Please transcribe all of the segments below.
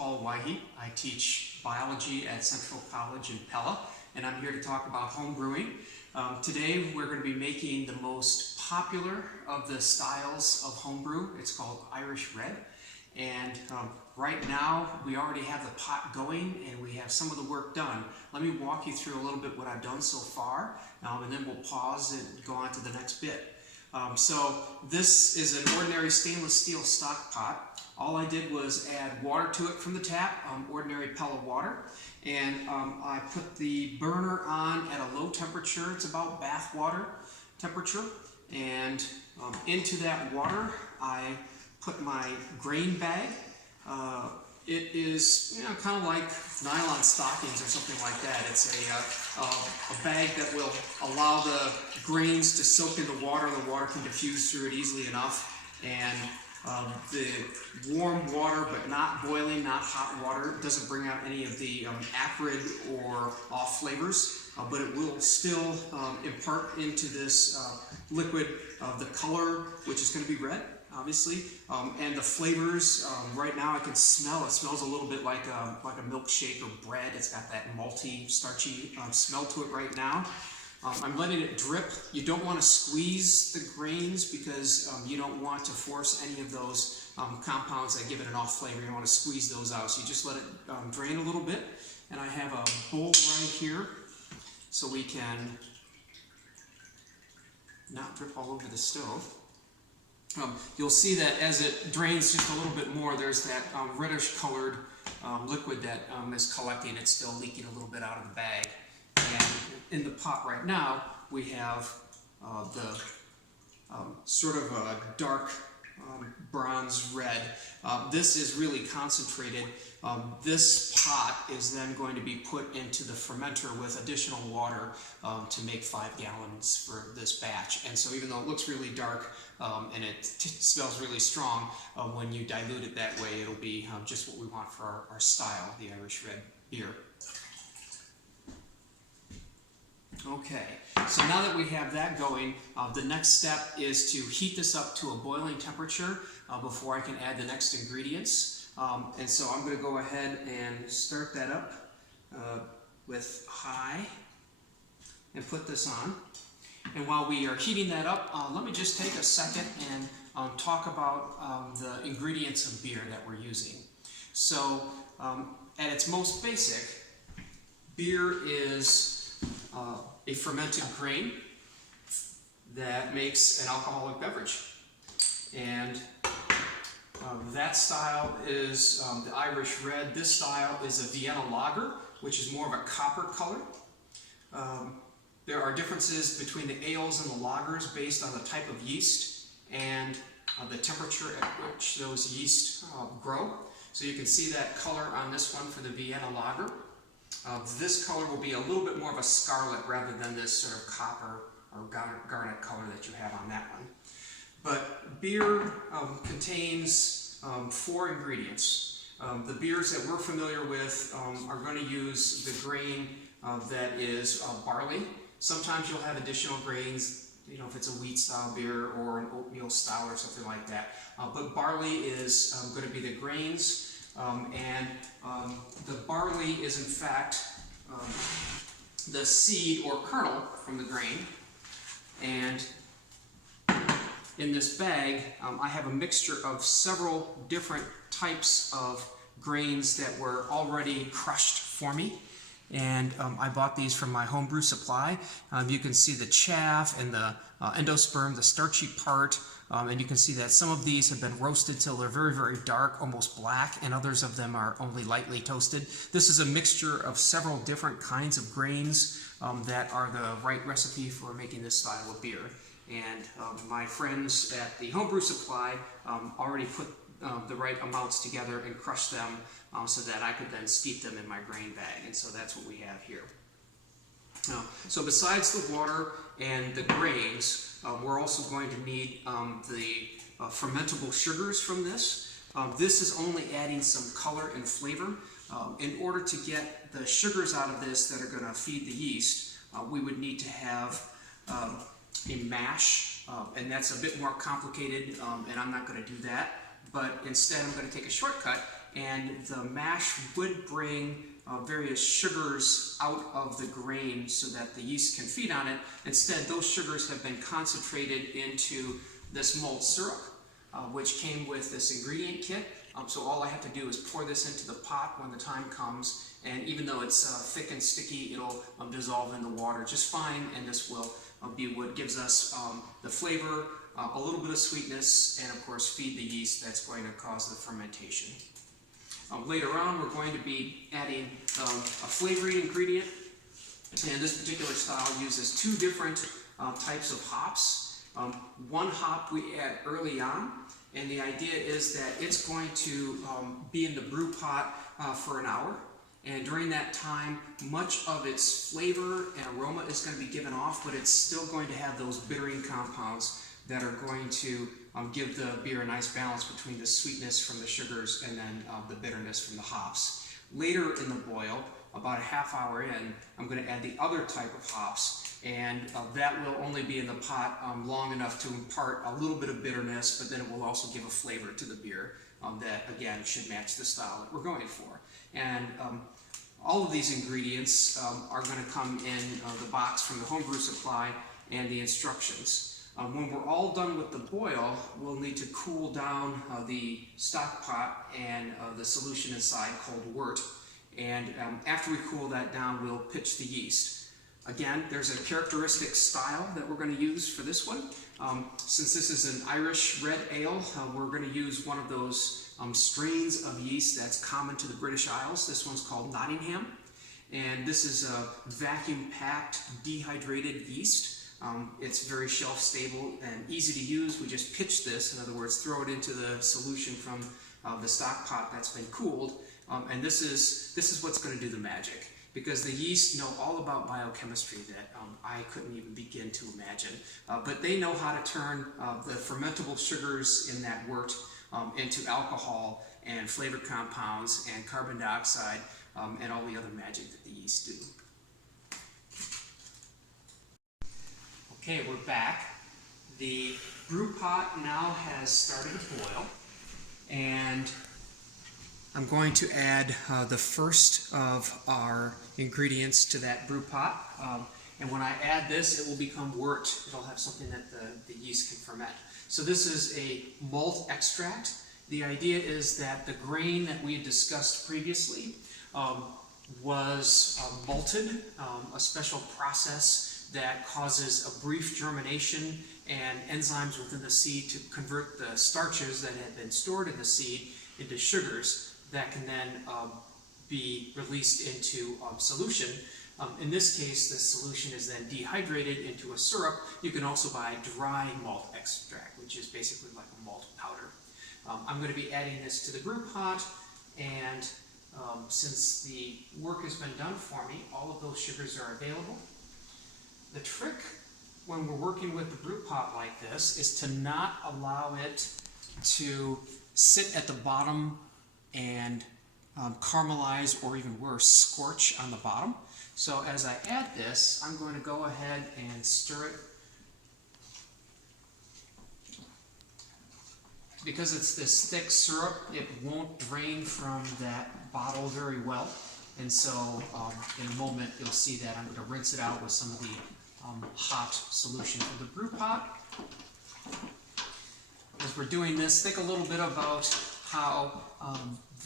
Paul Wyhe. I teach biology at Central College in Pella, and I'm here to talk about home brewing. Today we're going to be making the most popular of the styles of homebrew. It's called Irish Red, and right now we already have the pot going and we have some of the work done. Let me walk you through a little bit what I've done so far, and then we'll pause and go on to the next bit. So this is an ordinary stainless steel stock pot. All I did was add water to it from the tap, ordinary Pella water, and I put the burner on at a low temperature. It's about bath water temperature, and into that water I put my grain bag. It is kind of like nylon stockings or something like that. It's a bag that will allow the grains to soak in the water. The water can diffuse through it easily enough, and the warm water, but not boiling, not hot water, doesn't bring out any of the acrid or off flavors, but it will still impart into this liquid the color, which is going to be red, obviously, and the flavors. Right now I can smell it. Smells a little bit like a milkshake or bread. It's got that malty, starchy smell to it right now. I'm letting it drip. You don't want to squeeze the grains because you don't want to force any of those compounds that give it an off flavor. You don't want to squeeze those out. So you just let it drain a little bit. And I have a bowl right here so we can not drip all over the stove. You'll see that as it drains just a little bit more, there's that reddish colored liquid that is collecting. It's still leaking a little bit out of the bag. And in the pot right now, we have the sort of a dark bronze red. This is really concentrated. This pot is then going to be put into the fermenter with additional water to make 5 gallons for this batch. And so even though it looks really dark and it smells really strong, when you dilute it that way, it'll be just what we want for our style, the Irish Red beer. Okay, so now that we have that going, the next step is to heat this up to a boiling temperature before I can add the next ingredients. And so I'm going to go ahead and start that up with high and put this on. And while we are heating that up, let me just take a second and talk about the ingredients of beer that we're using. So at its most basic, beer is a fermented grain that makes an alcoholic beverage, and that style is the Irish Red. This style is a Vienna lager, which is more of a copper color. There are differences between the ales and the lagers based on the type of yeast and the temperature at which those yeast grow. So you can see that color on this one for the Vienna lager. This color will be a little bit more of a scarlet rather than this sort of copper or garnet color that you have on that one. But beer contains 4 ingredients. The beers that we're familiar with are going to use the grain that is barley. Sometimes you'll have additional grains, if it's a wheat style beer or an oatmeal style or something like that. But barley is going to be the grains. The barley is in fact the seed or kernel from the grain, and in this bag I have a mixture of several different types of grains that were already crushed for me, and I bought these from my homebrew supply. You can see the chaff and the endosperm, the starchy part. And you can see that some of these have been roasted till they're very, very dark, almost black, and others of them are only lightly toasted. This is a mixture of several different kinds of grains that are the right recipe for making this style of beer. And my friends at the Homebrew Supply already put the right amounts together and crushed them so that I could then steep them in my grain bag. And so that's what we have here. So besides the water and the grains, we're also going to need the fermentable sugars from this. This is only adding some color and flavor. In order to get the sugars out of this that are going to feed the yeast, we would need to have a mash, and that's a bit more complicated, and I'm not going to do that. But instead I'm going to take a shortcut and the mash would bring various sugars out of the grain so that the yeast can feed on it. Instead, those sugars have been concentrated into this malt syrup, which came with this ingredient kit. So all I have to do is pour this into the pot when the time comes, and even though it's thick and sticky, it'll dissolve in the water just fine, and this will be what gives us the flavor, a little bit of sweetness, and of course feed the yeast that's going to cause the fermentation. Later on, we're going to be adding a flavoring ingredient, and this particular style uses two different types of hops. One hop we add early on, and the idea is that it's going to be in the brew pot for an hour, and during that time much of its flavor and aroma is going to be given off, but it's still going to have those bittering compounds that are going to give the beer a nice balance between the sweetness from the sugars and then the bitterness from the hops. Later in the boil, about a half hour in, I'm going to add the other type of hops, and that will only be in the pot long enough to impart a little bit of bitterness, but then it will also give a flavor to the beer that again should match the style that we're going for. And all of these ingredients are going to come in the box from the homebrew supply and the instructions. When we're all done with the boil, we'll need to cool down the stock pot and the solution inside called wort. And after we cool that down, we'll pitch the yeast. Again, there's a characteristic style that we're going to use for this one. Since this is an Irish red ale, we're going to use one of those strains of yeast that's common to the British Isles. This one's called Nottingham. And this is a vacuum-packed, dehydrated yeast. It's very shelf stable and easy to use. We just pitch this, in other words, throw it into the solution from the stock pot that's been cooled, and this is what's going to do the magic, because the yeast know all about biochemistry that I couldn't even begin to imagine. But they know how to turn the fermentable sugars in that wort into alcohol and flavor compounds and carbon dioxide and all the other magic that the yeast do. Okay, we're back. The brew pot now has started to boil, and I'm going to add the first of our ingredients to that brew pot. And when I add this, it will become wort. It'll have something that the yeast can ferment. So this is a malt extract. The idea is that the grain that we had discussed previously was malted, a special process that causes a brief germination and enzymes within the seed to convert the starches that had been stored in the seed into sugars that can then be released into solution. In this case, the solution is then dehydrated into a syrup. You can also buy dry malt extract, which is basically like a malt powder. I'm going to be adding this to the brew pot, and since the work has been done for me, all of those sugars are available. The trick when we're working with the brew pot like this is to not allow it to sit at the bottom and caramelize, or even worse, scorch on the bottom. So as I add this, I'm going to go ahead and stir it. Because it's this thick syrup, it won't drain from that bottle very well. And so in a moment you'll see that I'm going to rinse it out with some of the hot solution for the brew pot. As we're doing this, think a little bit about how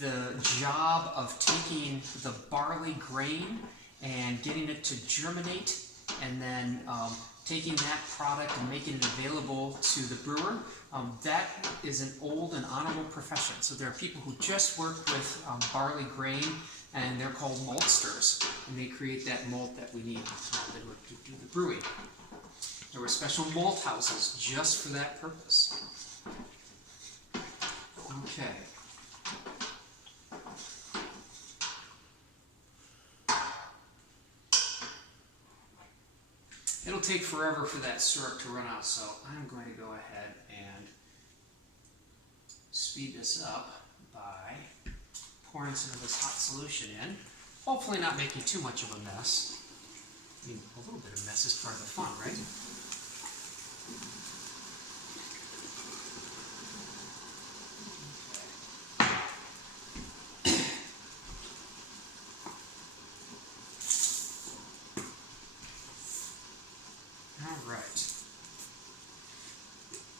the job of taking the barley grain and getting it to germinate, and then taking that product and making it available to the brewer, that is an old and honorable profession. So there are people who just work with barley grain, and they're called maltsters, and they create that malt that we need to do the brewing. There were special malt houses just for that purpose. Okay. It'll take forever for that syrup to run out, so I'm going to go ahead and speed this up by pouring some of this hot solution in. Hopefully not making too much of a mess. I mean, a little bit of mess is part of the fun, right?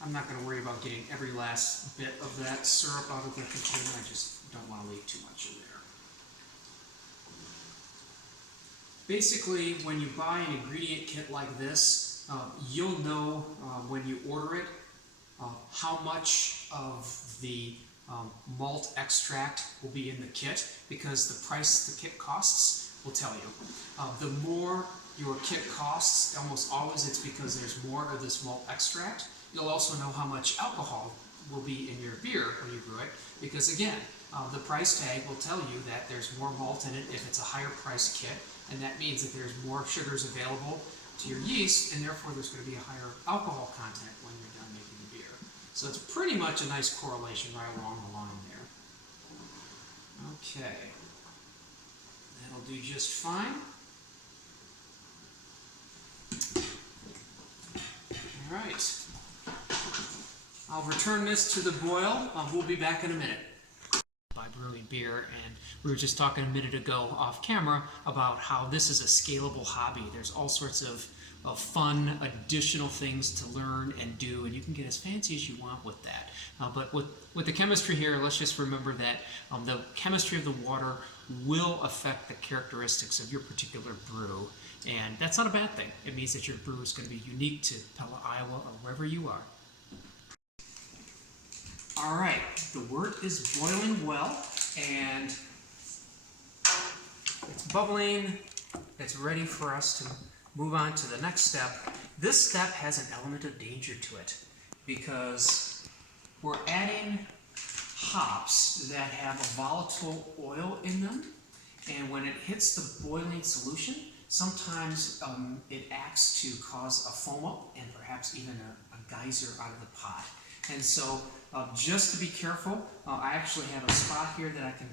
I'm not going to worry about getting every last bit of that syrup out of the container. I just don't want to leave too much in there. Basically, when you buy an ingredient kit like this, you'll know when you order it how much of the malt extract will be in the kit, because the price the kit costs will tell you. The more your kit costs, almost always it's because there's more of this malt extract. You'll also know how much alcohol will be in your beer when you brew it, because again, the price tag will tell you that there's more malt in it if it's a higher price kit, and that means that there's more sugars available to your yeast, and therefore there's going to be a higher alcohol content when you're done making the beer. So it's pretty much a nice correlation right along the line there. Okay, that'll do just fine. All right, I'll return this to the boil. We'll be back in a minute. By brewing beer, and we were just talking a minute ago off camera about how this is a scalable hobby. There's all sorts of fun additional things to learn and do, and you can get as fancy as you want with that. But with the chemistry here, let's just remember that the chemistry of the water will affect the characteristics of your particular brew, and that's not a bad thing. It means that your brew is going to be unique to Pella, Iowa, or wherever you are. All right, the wort is boiling well, and it's bubbling. It's ready for us to move on to the next step. This step has an element of danger to it because we're adding hops that have a volatile oil in them, and when it hits the boiling solution, sometimes it acts to cause a foam up and perhaps even a geyser out of the pot. And so just to be careful, I actually have a spot here that I can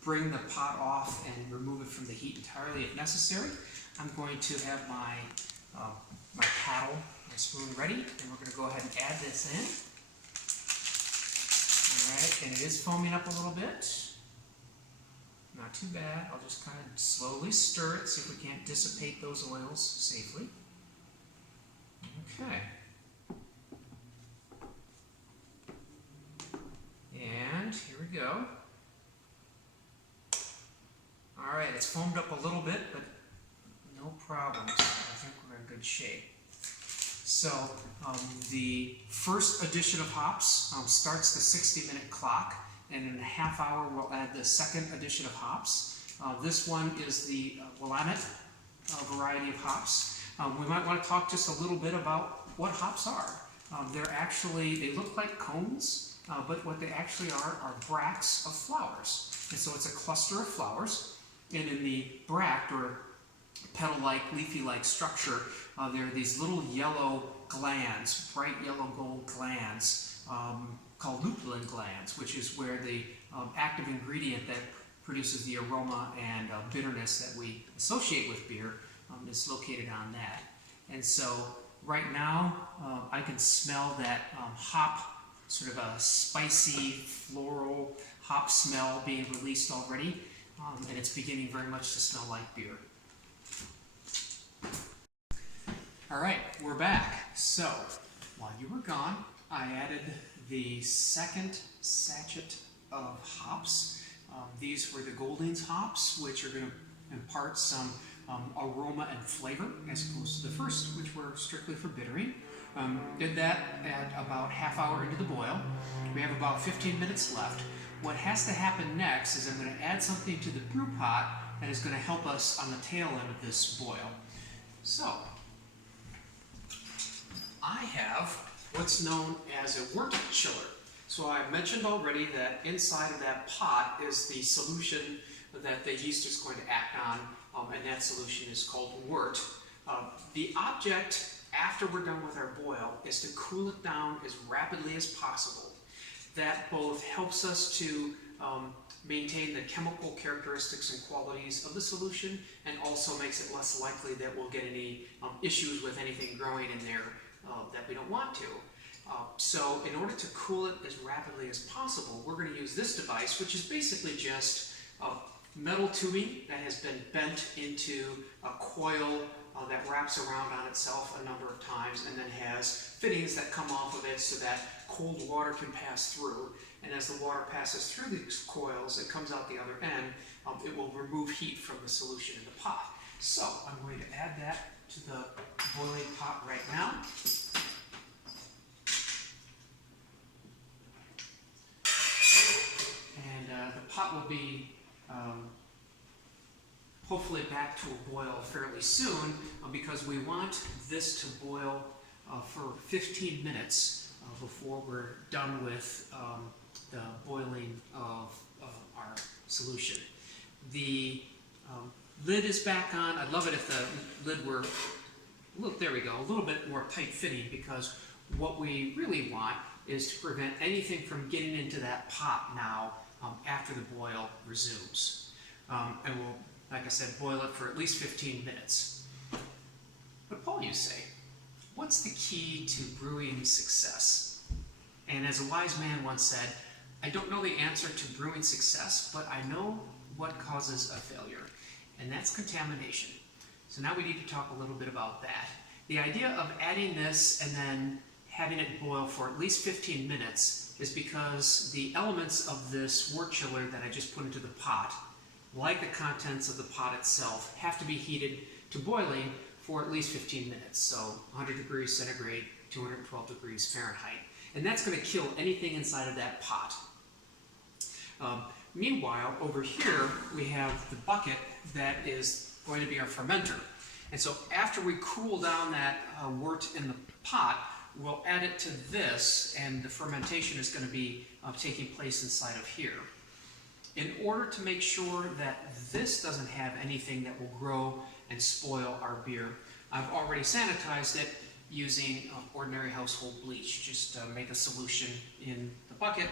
bring the pot off and remove it from the heat entirely if necessary. I'm going to have my paddle, my spoon ready, and we're going to go ahead and add this in. All right, and it is foaming up a little bit. Not too bad. I'll just kind of slowly stir it, see if we can't dissipate those oils safely. Okay. And here we go. All right, it's foamed up a little bit, but no problems. I think we're in good shape. So the first addition of hops starts the 60-minute clock, and in a half hour we'll add the second addition of hops. This one is the Willamette variety of hops. We might want to talk just a little bit about what hops are. They look like cones. But what they actually are bracts of flowers. And so it's a cluster of flowers, and in the bract, or petal-like, leafy-like structure, there are these little yellow glands, bright yellow gold glands, called lupulin glands, which is where the active ingredient that produces the aroma and bitterness that we associate with beer is located on that. And so right now, I can smell that hop, sort of a spicy, floral hop smell being released already, and it's beginning very much to smell like beer. All right, we're back. So, while you were gone, I added the second sachet of hops. These were the Goldings hops, which are going to impart some aroma and flavor, as opposed to the first, which were strictly for bittering. Did that at about half hour into the boil. We have about 15 minutes left. What has to happen next is I'm going to add something to the brew pot that is going to help us on the tail end of this boil. So, I have what's known as a wort chiller. So I mentioned already that inside of that pot is the solution that the yeast is going to act on, and that solution is called wort. The object after we're done with our boil is to cool it down as rapidly as possible. That both helps us to maintain the chemical characteristics and qualities of the solution, and also makes it less likely that we'll get any issues with anything growing in there that we don't want to. So in order to cool it as rapidly as possible, we're going to use this device, which is basically just metal tubing that has been bent into a coil that wraps around on itself a number of times, and then has fittings that come off of it so that cold water can pass through. And as the water passes through these coils, it comes out the other end. It will remove heat from the solution in the pot. So I'm going to add that to the boiling pot right now. And the pot will be hopefully back to a boil fairly soon, because we want this to boil for 15 minutes before we're done with the boiling of our solution. The lid is back on. I'd love it if the lid were, look, there we go, a little bit more tight fitting, because what we really want is to prevent anything from getting into that pot now after the boil resumes. And we'll, like I said, boil it for at least 15 minutes. But Paul, you say, what's the key to brewing success? And as a wise man once said, I don't know the answer to brewing success, but I know what causes a failure, and that's contamination. So now we need to talk a little bit about that. The idea of adding this and then having it boil for at least 15 minutes is because the elements of this wort chiller that I just put into the pot, like the contents of the pot itself, have to be heated to boiling for at least 15 minutes. So 100 degrees centigrade, 212 degrees Fahrenheit. And that's going to kill anything inside of that pot. Meanwhile, over here, we have the bucket that is going to be our fermenter. And so after we cool down that wort in the pot, we'll add it to this, and the fermentation is going to be taking place inside of here. In order to make sure that this doesn't have anything that will grow and spoil our beer, I've already sanitized it using ordinary household bleach. Just make a solution in the bucket,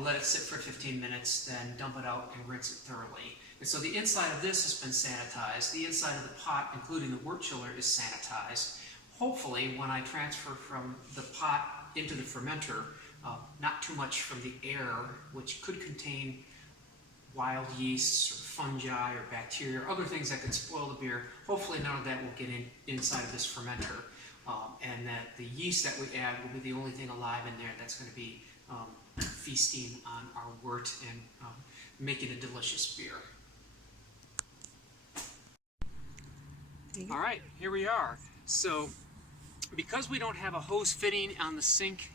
let it sit for 15 minutes, then dump it out and rinse it thoroughly. And so the inside of this has been sanitized. The inside of the pot, including the wort chiller, is sanitized. Hopefully, when I transfer from the pot into the fermenter, not too much from the air, which could contain wild yeasts or fungi or bacteria or other things that could spoil the beer. Hopefully none of that will get inside of this fermenter, and that the yeast that we add will be the only thing alive in there that's going to be feasting on our wort and making a delicious beer. All right, here we are. So because we don't have a hose fitting on the sink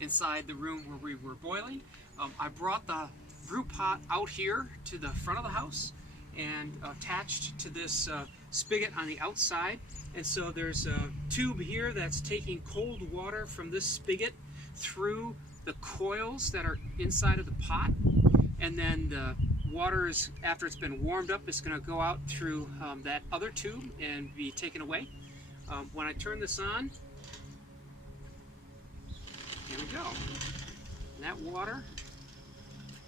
inside the room where we were boiling, I brought the brew pot out here to the front of the house and attached to this spigot on the outside. And so there's a tube here that's taking cold water from this spigot through the coils that are inside of the pot, and then the water is, after it's been warmed up, it's going to go out through that other tube and be taken away. When I turn this on, here we go. And that water,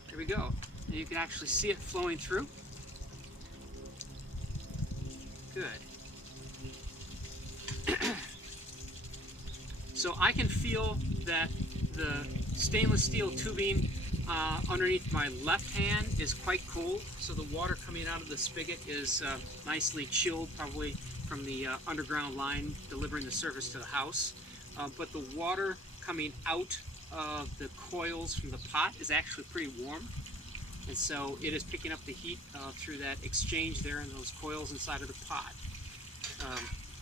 there we go. And you can actually see it flowing through. Good. So I can feel that the stainless steel tubing underneath my left hand is quite cold. So the water coming out of the spigot is nicely chilled, probably from the underground line delivering the service to the house. But the water coming out of the coils from the pot is actually pretty warm. And so it is picking up the heat through that exchange there in those coils inside of the pot.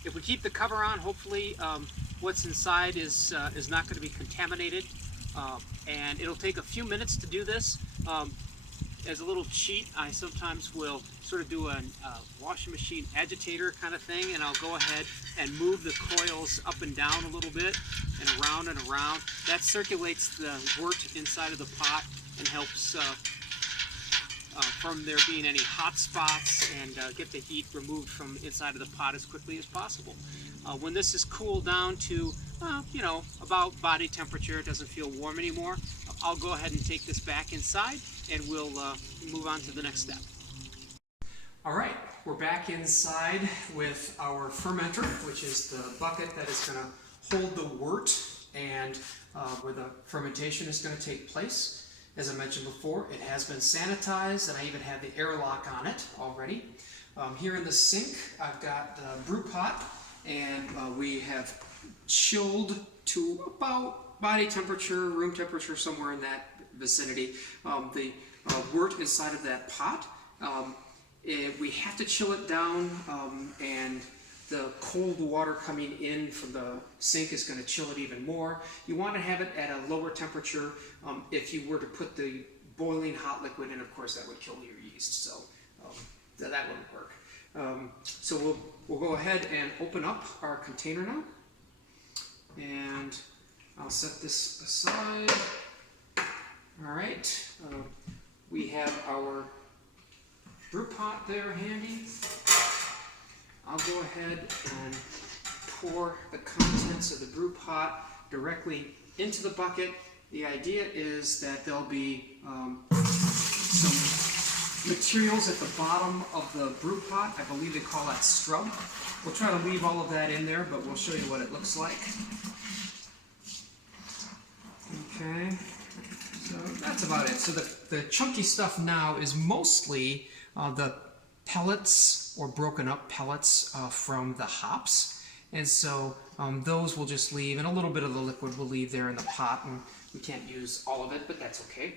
If we keep the cover on, hopefully what's inside is not going to be contaminated. And it'll take a few minutes to do this. As a little cheat, I sometimes will sort of do a washing machine agitator kind of thing, and I'll go ahead and move the coils up and down a little bit and around and around. That circulates the wort inside of the pot and helps from there being any hot spots, and get the heat removed from inside of the pot as quickly as possible. When this is cooled down to, you know, about body temperature, it doesn't feel warm anymore, I'll go ahead and take this back inside and we'll move on to the next step. All right, we're back inside with our fermenter, which is the bucket that is going to hold the wort and where the fermentation is going to take place. As I mentioned before, it has been sanitized, and I even have the airlock on it already. Here in the sink, I've got the brew pot, and we have chilled to about body temperature, room temperature, somewhere in that vicinity. The wort inside of that pot, we have to chill it down, and the cold water coming in from the sink is going to chill it even more. You want to have it at a lower temperature. If you were to put the boiling hot liquid in, of course, that would kill your yeast, so that wouldn't work. So we'll go ahead and open up our container now, and I'll set this aside. All right, we have our brew pot there handy. I'll go ahead and pour the contents of the brew pot directly into the bucket. The idea is that there'll be some materials at the bottom of the brew pot. I believe they call that scrub. We'll try to leave all of that in there, but we'll show you what it looks like. Okay, so that's about it. So the chunky stuff now is mostly the pellets or broken up pellets from the hops, and so those we'll just leave, and a little bit of the liquid we'll leave there in the pot, and we can't use all of it, but that's okay.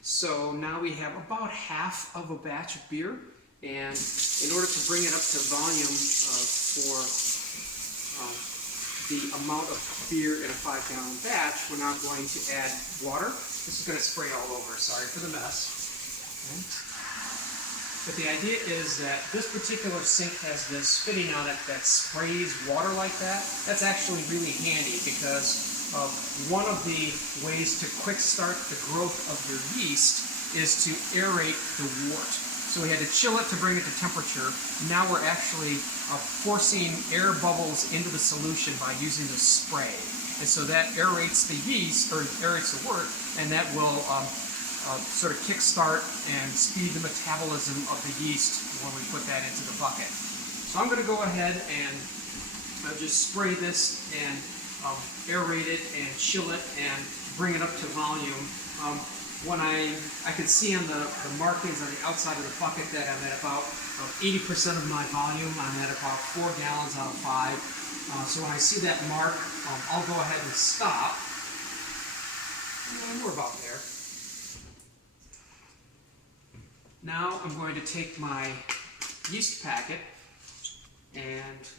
So now we have about half of a batch of beer, and in order to bring it up to volume for the amount of beer in a 5-gallon batch, we're now going to add water. This is going to spray all over, sorry for the mess. Okay. But the idea is that this particular sink has this fitting on it that sprays water like that. That's actually really handy because one of the ways to quick start the growth of your yeast is to aerate the wort. So we had to chill it to bring it to temperature. Now we're actually forcing air bubbles into the solution by using the spray. And so that aerates the yeast, or aerates the wort, and that will sort of kickstart and speed the metabolism of the yeast when we put that into the bucket. So I'm going to go ahead and just spray this and aerate it and chill it and bring it up to volume. When I can see on the markings on the outside of the bucket that I'm at about 80% of my volume. I'm at about 4 gallons out of 5. So when I see that mark, I'll go ahead and stop. And we're about there. Now I'm going to take my yeast packet and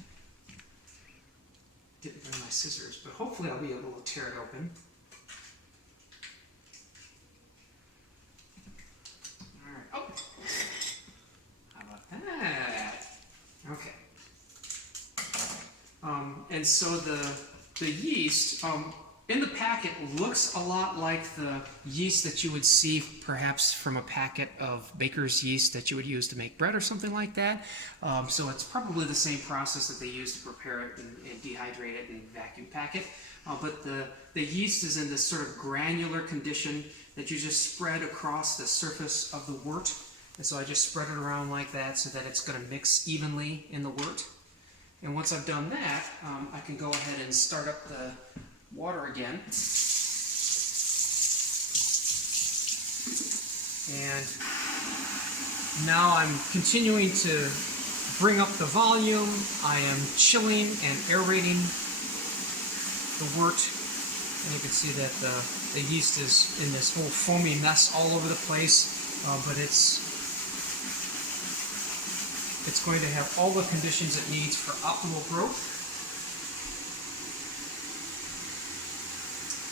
didn't bring my scissors, but hopefully I'll be able to tear it open. All right. Oh, how about that? Okay. And so the yeast in the packet looks a lot like the yeast that you would see perhaps from a packet of baker's yeast that you would use to make bread or something like that. So it's probably the same process that they use to prepare it and dehydrate it and vacuum pack it. But the yeast is in this sort of granular condition that you just spread across the surface of the wort. And so I just spread it around like that so that it's going to mix evenly in the wort. And once I've done that, I can go ahead and start up the water again. And now I'm continuing to bring up the volume. I am chilling and aerating the wort. And you can see that the yeast is in this whole foamy mess all over the place, but it's going to have all the conditions it needs for optimal growth.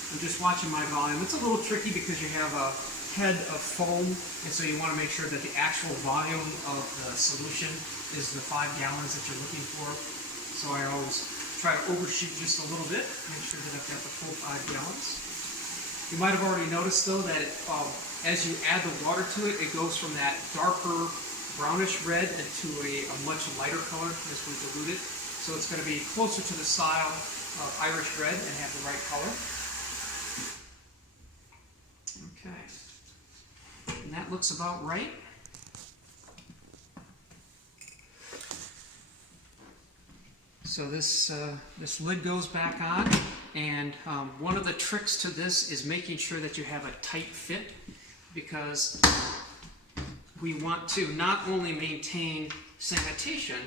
I'm just watching my volume. It's a little tricky because you have a head of foam, and so you want to make sure that the actual volume of the solution is the 5 gallons that you're looking for. So I always try to overshoot just a little bit, make sure that I've got the full 5 gallons. You might have already noticed though that as you add the water to it, it goes from that darker brownish red into a much lighter color as we dilute it. So it's going to be closer to the style of Irish red and have the right color. Okay, and that looks about right. So this lid goes back on. And one of the tricks to this is making sure that you have a tight fit, because we want to not only maintain sanitation,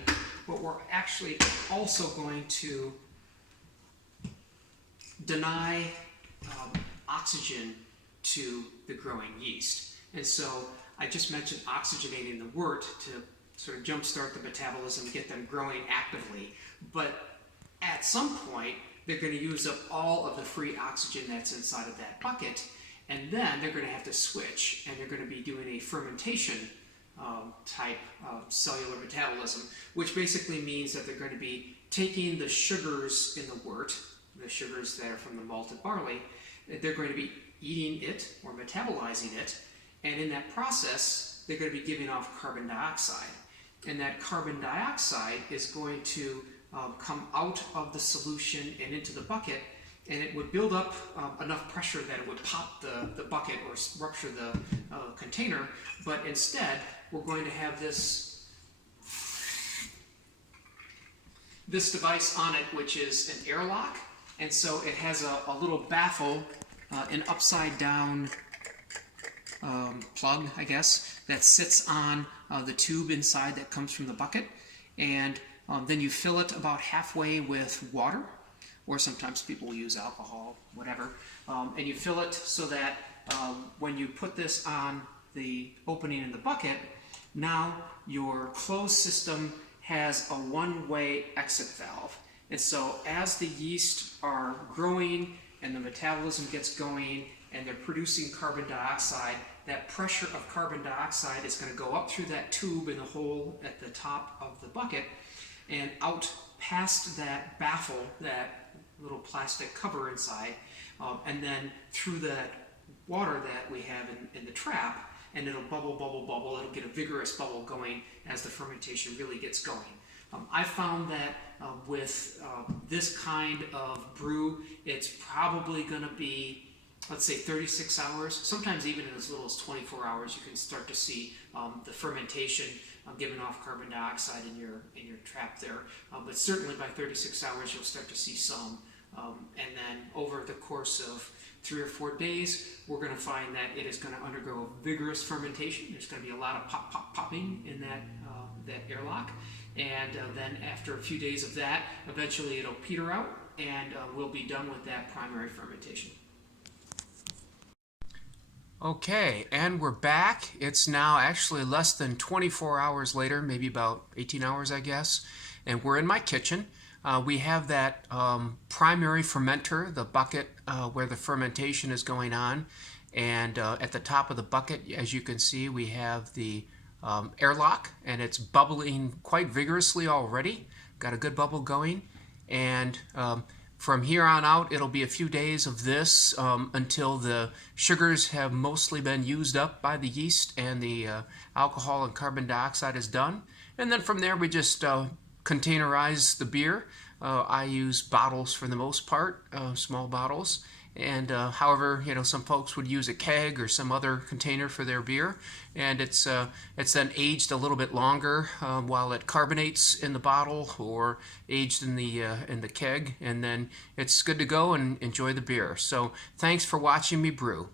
but we're actually also going to deny oxygen to the growing yeast. And so I just mentioned oxygenating the wort to sort of jumpstart the metabolism, get them growing actively. But at some point, they're going to use up all of the free oxygen that's inside of that bucket, and then they're going to have to switch, and they're going to be doing a fermentation type of cellular metabolism, which basically means that they're going to be taking the sugars in the wort, the sugars that are from the malted barley, they're going to be eating it or metabolizing it, and in that process, they're going to be giving off carbon dioxide. And that carbon dioxide is going to come out of the solution and into the bucket, and it would build up enough pressure that it would pop the bucket or rupture the container. But instead, we're going to have this device on it, which is an airlock. And so it has a little baffle, an upside down plug, I guess, that sits on the tube inside that comes from the bucket. And then you fill it about halfway with water, or sometimes people will use alcohol, whatever. And you fill it so that when you put this on the opening in the bucket, now your closed system has a one-way exit valve. And so as the yeast are growing and the metabolism gets going and they're producing carbon dioxide, that pressure of carbon dioxide is going to go up through that tube in the hole at the top of the bucket and out past that baffle, that little plastic cover inside, and then through that water that we have in the trap, and it'll bubble, bubble, bubble. It'll get a vigorous bubble going as the fermentation really gets going. I found that with this kind of brew, it's probably going to be, let's say, 36 hours. Sometimes even in as little as 24 hours, you can start to see the fermentation giving off carbon dioxide in your trap there. But certainly by 36 hours, you'll start to see some. And then over the course of 3 or 4 days, we're going to find that it is going to undergo vigorous fermentation. There's going to be a lot of pop, pop, popping in that airlock. And then after a few days of that, eventually it'll peter out, and we'll be done with that primary fermentation. Okay, and we're back. It's now actually less than 24 hours later, maybe about 18 hours, I guess. And we're in my kitchen. We have that primary fermenter, the bucket where the fermentation is going on. And at the top of the bucket, as you can see, we have the airlock, and it's bubbling quite vigorously already. Got a good bubble going. And from here on out, it'll be a few days of this until the sugars have mostly been used up by the yeast and the alcohol and carbon dioxide is done. And then from there, we just containerize the beer. I use bottles for the most part, small bottles. And however, some folks would use a keg or some other container for their beer, and it's then aged a little bit longer while it carbonates in the bottle or aged in the keg, and then it's good to go and enjoy the beer. So thanks for watching me brew.